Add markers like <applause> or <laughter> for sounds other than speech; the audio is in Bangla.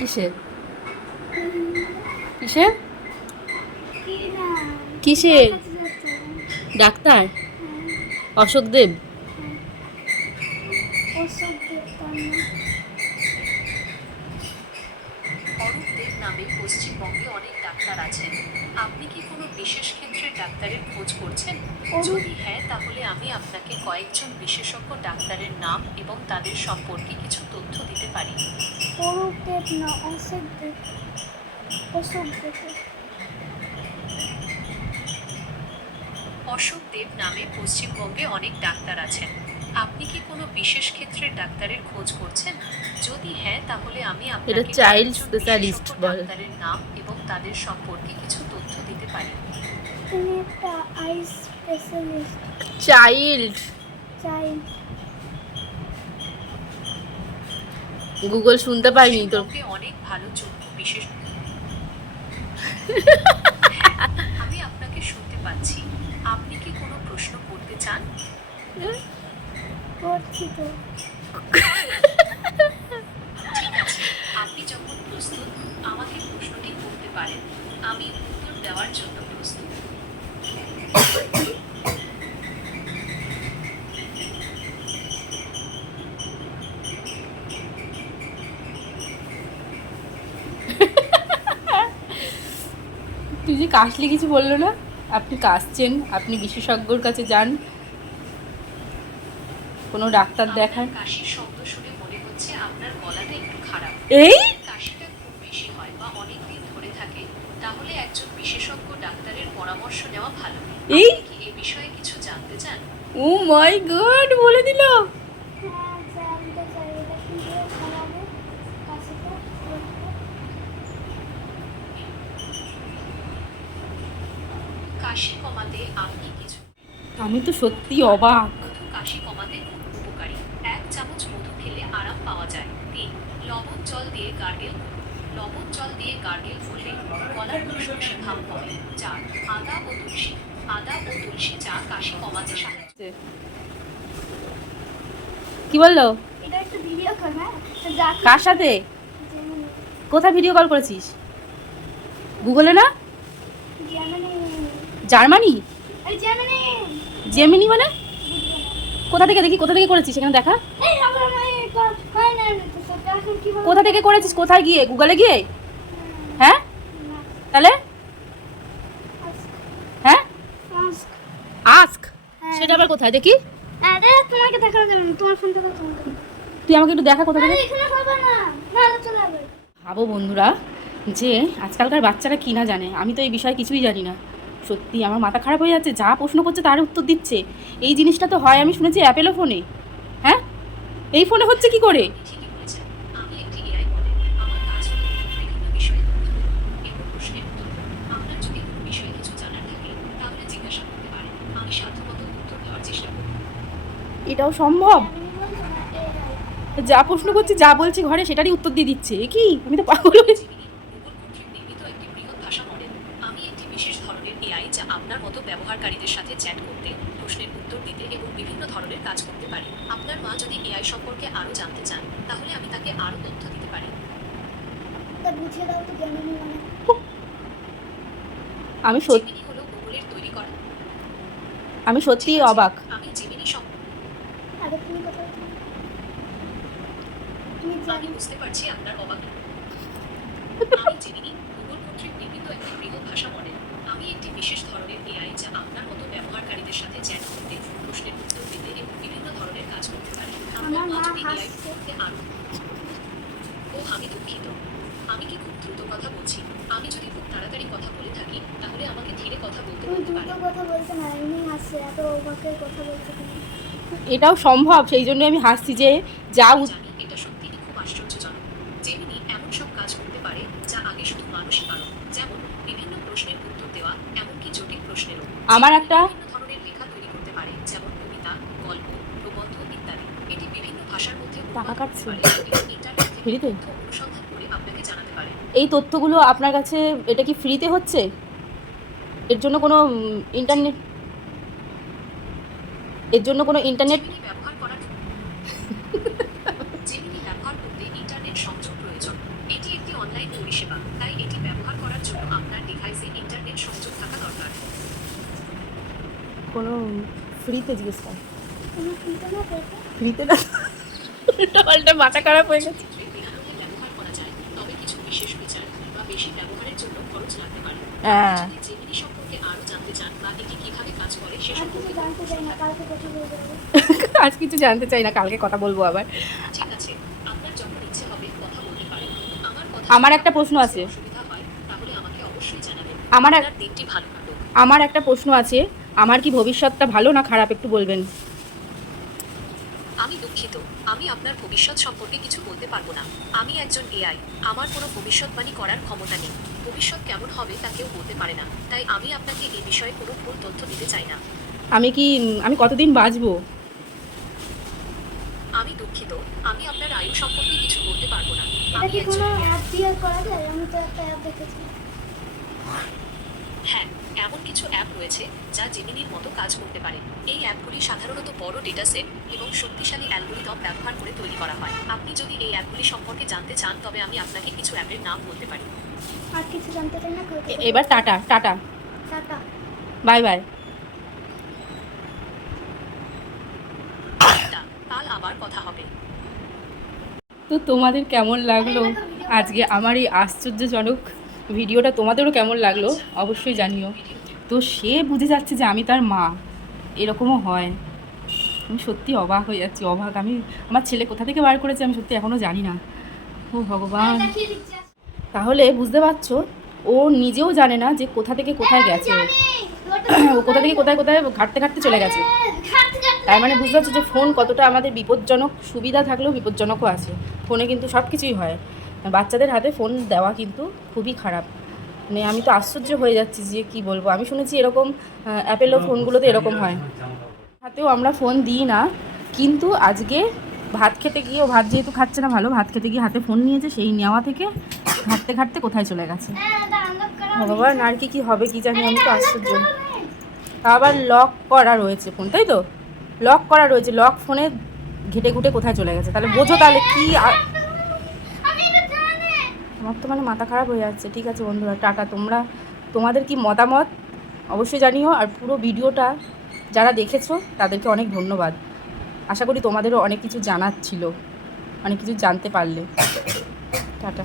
কিসের কিসের কিসের ডাক্তার? অশোক দেব নামে পশ্চিমবঙ্গে অনেক ডাক্তার আছেন। আপনি কি কোনো বিশেষ ক্ষেত্রে ডাক্তারের খোঁজ করছেন? যদি হ্যাঁ তাহলে আমি আপনাকে কয়েকজন বিশেষজ্ঞ ডাক্তারের নাম এবং তাদের সম্পর্কে কিছু তথ্য দিতে পারি। অরূপ না অশোক দেব। অশোক দেব নামে পশ্চিমবঙ্গে অনেক ডাক্তার আছেন। আপনি কি কোনো বিশেষ ক্ষেত্রে ডাক্তারের খোঁজ করছেন? যদি হ্যাঁ তাহলে আমি আপনাকে child কয়েকজন specialist বিশেষজ্ঞ ডাক্তারের নাম এবং তাদের সম্পর্কে কিছু তথ্য দিতে পারি আই স্পেশালিস্ট চাইল্ড চাই গুগল শুনতে পাইনি তো। পশ্চিমবঙ্গে অনেক ভালো চক্ষু বিশেষ <laughs> আমি আপনাকে শুনতে পাচ্ছি। আপনি কি কোনো প্রশ্ন করতে চান? করছি তো। <laughs> প্রস্তুত? আমাকে প্রশ্নটি করতে পারেন। আমি উত্তর দেওয়ার জন্য প্রস্তুত। তুই যে কাশলে কিছু বলল না? আপনি কাশছেন আপনি বিশেষজ্ঞর কাছে যান। কোনো ডাক্তার দেখান। কাশির শব্দ শুনে মনে হচ্ছে আপনার গলাটা একটু খারাপ। এই কাশিটা খুব বেশি হয় বা অনেক দিন ধরে থাকে তাহলে একজন বিশেষজ্ঞ ডাক্তারের পরামর্শ নেওয়া ভালো। এই? আপনি কি এ বিষয়ে কিছু জানতে চান? ও মাই গড বলে দিল। কাশি কমাতে আপনি কিছু? আমি তো সত্যি অবাক। মধু কাশি কমাতে খুব উপকারী। এক চামচ মধু খেলে আরাম পাওয়া যায়। তিন লবণ জল দিয়ে গার্গেল করুন লবণ জল দিয়ে গার্গেল করলে গলার ফুসফুসে ভাব কমে চার আদা ও তুলসী আদা ও তুলসী চা কাশি কমাতে সাহায্য কি বলল? এটা একটা ভিডিও কর হ্যাঁ? কার সাথে? কোথায় ভিডিও কল করেছিস? গুগলে না? জার্মানি? জেমিনি মানে? কোথা থেকে দেখি? কোথা থেকে করেছিস? এখানে দেখা এই আমরা নাই হয় না তো সেটা এখন কি বলব? কোথা থেকে করেছিস? কোথায় গিয়ে? গুগলে গিয়ে? হ্যাঁ? তাহলে? হ্যাঁ? আস্ক। সেটা আবার কোথায়? দেখি। তোমাকে দেখানো যাবে না তোমার ফোন তুই আমাকে একটু দেখা কোথা থেকে? ভাবো বন্ধুরা যে আজকালকার বাচ্চারা কি না জানে? আমি তো এই বিষয়ে কিছুই জানি না। সত্যি আমার মাথা খারাপ হয়ে যাচ্ছে। যা প্রশ্ন করছে তার উত্তর দিচ্ছে। এই জিনিসটা তো হয় আমি শুনেছি অ্যাপেলো ফোনে হ্যাঁ? এই ফোনে হচ্ছে কি করে আপনি ঠিকই বলেছেন আমি একটি এআই মডেল আমার কাজ হলো বিভিন্ন বিষয়ে তথ্য দেওয়া এবং প্রশ্নের উত্তর দেওয়া। আপনার যদি কোনো বিষয়ে কিছু জানার থাকে তাহলে জিজ্ঞাসা করতে পারেন আমি সাধ্যমতো উত্তর দেওয়ার চেষ্টা করব এটাও সম্ভব? যা প্রশ্ন করছি যা বলছি ঘরে সেটারই উত্তর দিয়ে দিচ্ছে। এ কি? আমি তো পাগল হয়েছি জেমিনি গুগল কর্তৃক একটি বৃহৎ ভাষা মডেল আমি একটি বিশেষ ধরনের এআই যা আপনার মতো ব্যবহারকারীদের সাথে চ্যাট করতে প্রশ্নের উত্তর দিতে এবং বিভিন্ন ধরনের কাজ করতে পারে। আপনার মা যদি এআই সম্পর্কে আরও জানতে চান তাহলে আমি তাকে আরও তথ্য দিতে পারি। তা বুঝিয়ে দাও তো জেমিনি মানে। আমি সত্যি হলো গুগলের তৈরি করা। আমি সত্যিই অবাক। আমি জেমিনি সম্পর্কে আরে তুমি কথা বলছো তুমি আমি বুঝতে পারছি আপনার অবাক আমি জেমিনি গুগল কর্তৃক নির্মিত একটি বৃহৎ ভাষা মডেল। আমি একটি বিশেষ ধরনের এআই যা আপনার মতো ব্যবহারকারীদের সাথে চ্যাট করতে প্রশ্নের উত্তর দিতে এবং বিভিন্ন ধরনের কাজ করতে পারে। আপনার মা মা যদি এআই করতে আরও ও আমি দুঃখিত। আমি কি খুব দ্রুত কথা বলছি? আমি যদি খুব তাড়াতাড়ি কথা বলে থাকি তাহলে আমাকে ধীরে কথা বলতে বলতে কথা বলছো না এমনি হাসছে এত অবাকের কথা বলছো তুমি। এটাও সম্ভব সেই জন্য আমি হাসছি যে যা আমি উত- জানি এটা সত্যিই খুব আশ্চর্যজনক জেমিনি এমন সব কাজ করতে পারে যা আগে শুধু মানুষই পারত যেমন বিভিন্ন প্রশ্নের উত্তর দেওয়া এমনকি জটিল প্রশ্নেরও আমার জেমিনি একটা- বিভিন্ন ধরনের লেখা তৈরি করতে পারে যেমন কবিতা গল্প প্রবন্ধ ইত্যাদি এটি বিভিন্ন ভাষার মধ্যে একটা টাকা কাটছে। ফ্রিতে? এই তথ্যগুলো আপনার কাছে এটা কি ফ্রিতে হচ্ছে এর জন্য কোনো ইন্টারনেট এর জন্য কোনো ইন্টারনেট জেমিনি ব্যবহার করার জেমিনি ব্যবহার করতে ইন্টারনেট সংযোগ প্রয়োজন এটি একটি ফ্রিতে জিজ্ঞেস কর। ফ্রিতে না উল্টো পাল্টা মাথা খারাপ হয়ে গেছে। হ্যাঁ। আজ কিছু জানতে চাই না কালকে কথা বলব আবার। আমার একটা প্রশ্ন আছে। আমার আমার একটা প্রশ্ন আছে। আমার কি ভবিষ্যৎটা ভালো না খারাপ একটু বলবেন? আমি দুঃখিত আমি আপনার ভবিষ্যৎ সম্পর্কে কিছু বলতে পারব না। আমি একজন এআই আমার কোনো ভবিষ্যৎবাণী করার ক্ষমতা নেই। ভবিষ্যৎ কেমন হবে তা কেউ বলতে পারে না তাই আমি আপনাকে এই বিষয়ে কোনো ভুল তথ্য দিতে চাই না। আমি কি আমি কতদিন বাঁচবো? আমি দুঃখিত আমি আপনার আয়ু সম্পর্কে কিছু বলতে পারব না। এটা আমি কি একজন কোনো অ্যাপ দিয়ে করা যায়? আমি তো একটা অ্যাপ দেখেছি। হ্যাঁ এমন কিছু অ্যাপ রয়েছে যা জেমিনির মতো কাজ করতে পারে। এই অ্যাপগুলি সাধারণত বড় ডেটা সেট এবং শক্তিশালী অ্যালগোরিদম ব্যবহার করে তৈরি করা হয়। আপনি যদি এই অ্যাপগুলি সম্পর্কে জানতে চান তবে আমি আপনাকে কিছু অ্যাপের নাম বলতে পারি। আর কিছু জানতে চাই না এবার tata tata. Tata. Bye bye. কাল আবার কথা হবে। তো তোমাদের কেমন লাগল? আজকে আমার এই আশ্চর্যজনক ভিডিওটা তোমাদেরও কেমন লাগল অবশ্যই জানিও। তো সে বুঝে যাচ্ছে যে আমি তার মা। এরকমও হয়। আমি সত্যি অবাক হয়ে যাচ্ছি, অবাক। আমি, আমার ছেলে কোথা থেকে বার করেছে আমি সত্যি এখনও জানি না। ও ভগবান। তাহলে বুঝতে পারছ, ও নিজেও জানে না যে কোথা থেকে কোথায় গেছে। ও। কোথা থেকে কোথায় কোথায় ঘাটতে ঘাটতে চলে গেছে। তার মানে বুঝতে পারছ যে ফোন কতটা আমাদের বিপজ্জনক, সুবিধা থাকলেও বিপজ্জনকও আছে। ফোনে কিন্তু সব কিছুই হয়। বাচ্চাদের হাতে ফোন দেওয়া কিন্তু খুবই খারাপ। মানে আমি তো আশ্চর্য হয়ে যাচ্ছি যে কি বলব? আমি শুনেছি এরকম অ্যাপেলো ফোনগুলোতে এরকম হয়। হাতেও আমরা ফোন দিই না কিন্তু আজকে ভাত খেতে গিয়ে ও ভাত যেহেতু খাচ্ছে না ভালো ভাত খেতে গিয়ে হাতে ফোন নিয়েছে সেই নেওয়া থেকে ঘাটতে ঘাটতে কোথায় চলে গেছে? ভগবান আর কি কি হবে কি জানি আমি তো আশ্চর্য। আবার লক করা রয়েছে ফোন তাই তো? লক করা রয়েছে লক ফোনে ঘেটে ঘুটে কোথায় চলে গেছে? তাহলে বোঝো তাহলে কি আমার তো মানে মাথা খারাপ হয়ে যাচ্ছে। ঠিক আছে বন্ধুরা, টাটা। তোমরা, তোমাদের কি মতামত অবশ্যই জানিও। আর পুরো ভিডিওটা যারা দেখেছ, তাদেরকে অনেক ধন্যবাদ। আশা করি তোমাদেরও অনেক কিছু জানার ছিল। অনেক কিছু জানতে পারলে। টাটা।